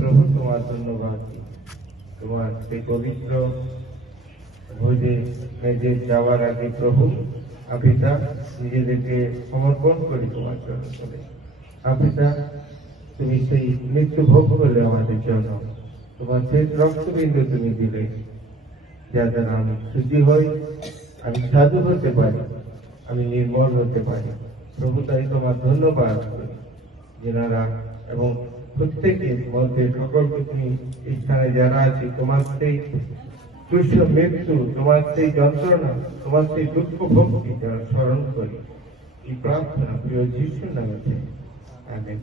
প্রভু তোমার ধন্যবাদ, তোমার সেই পবিত্র ভোজে মেজে যাওয়ার আগে প্রভু আপিতা নিজেদেরকে সমর্পণ করি তোমার জন্য করে। আপিতা তুমি সেই মৃত্যু ভোগ করলে আমাদের জন্য, তোমার সেই রক্তবিন্দু তুমি দিলে, যা দ্বারা আমি শুদ্ধি হই, আমি সাধু হতে পারি, আমি নির্মল হতে পারি। প্রভু তাই তোমার ধন্যবাদ করি, যেনারা এবং প্রত্যেকের মধ্যে সকলকে তুমি এই স্থানে যারা আছে তোমার সেই ক্রুশ মৃত্যু, তোমার সেই যন্ত্রণা, তোমার সেই দুঃখ ভক্তি যারা স্মরণ করি, এই প্রার্থনা প্রিয় যিশুর নামে আমেন।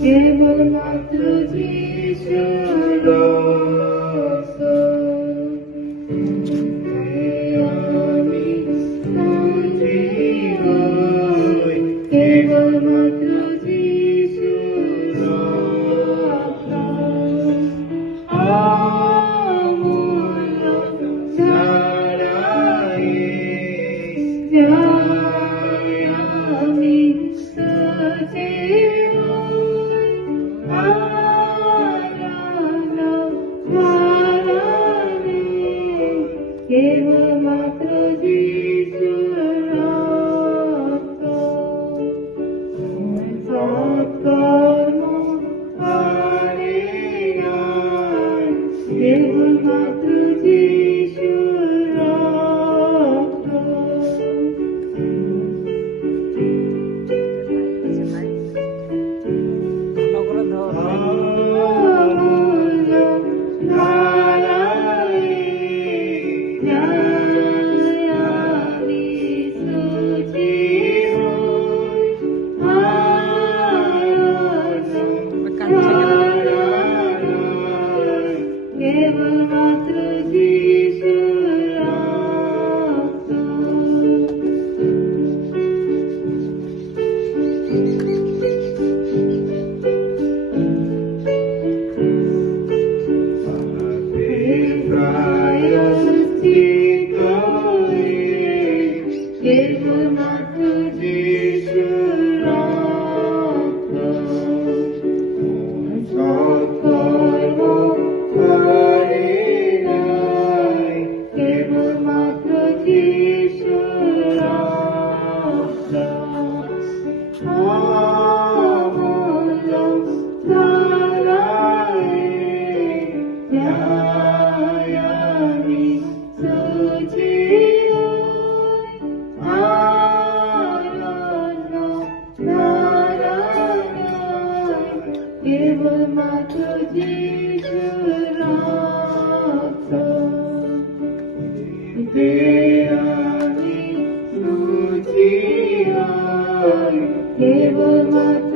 কেবলমাত্র যিশুর जायामि सुजीवो आराधना माराने केवलमात्र जीशुरातो सत्कर्म पारियान केवलमात्र जीशुरातो केवलमात्र जीशुरातो केवलमात्र जीशुरातो सत्कर्म पारिनाय केवलमात्र जीशुरातो अमूल्य धाराय न्यायानि सुजीवो आराधना नारायण केवलमात्र जीशुरातो देयानि सुजीवाय केवलमात्र